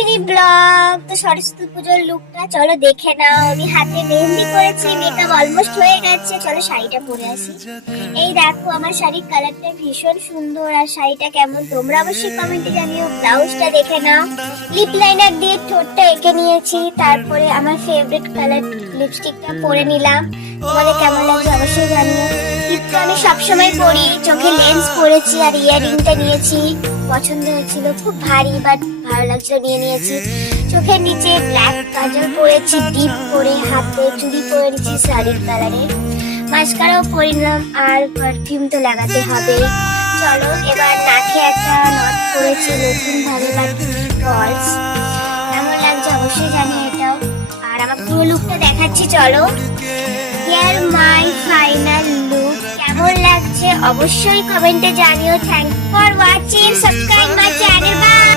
Mini blog. তো সরস্বতী পুজোর লুকটা চলো দেখে নাও। আমি হাতে মেহেন্দি করেছি, মেকআপ অলমোস্ট হয়ে গেছে। চলো শাড়িটা পরে আসি। এই দেখো আমার শাড়ির কালারটা ভীষণ সুন্দর। আর শাড়িটা কেমন তোমরা অবশ্যই কমেন্টে জানিও। ব্লাউজটা দেখে নাও। লিপ লাইনার দিয়ে ঠোঁটটা এঁকে নিয়েছি, তারপরে আমার ফেভারিট কালার লিপস্টিকটা পরে নিলাম। তোমাদের কেমন লাগছে অবশ্যই জানিও। টিপটা আমি সবসময় পরি। চোখে লেন্স পরেছি আর ইয়াররিংটা নিয়েছি, পছন্দ হয়েছিল, খুব ভারী বাট ভালো লাগছিল, নিয়ে নিয়েছি। চোখের নিচে ব্ল্যাক কাজল পরেছি ডিপ করে, হাতে চুড়ি পরে নিয়েছি শাড়ির কালারের, মাস্কারাও পরে নিলাম। আর পারফিউম তো লাগাতে হবে। চলো এবার নাকে একটা নট পরেছি নতুন ভাবে বাট ফলস। কেমন লাগছে অবশ্যই জানিও এটাও। আর আমার পুরো লুকটা দেখাচ্ছি চলো। Here my final look. কেমন লাগছে অবশ্যই কমেন্টে জানিও। Thank for watching. Subscribe my channel. By.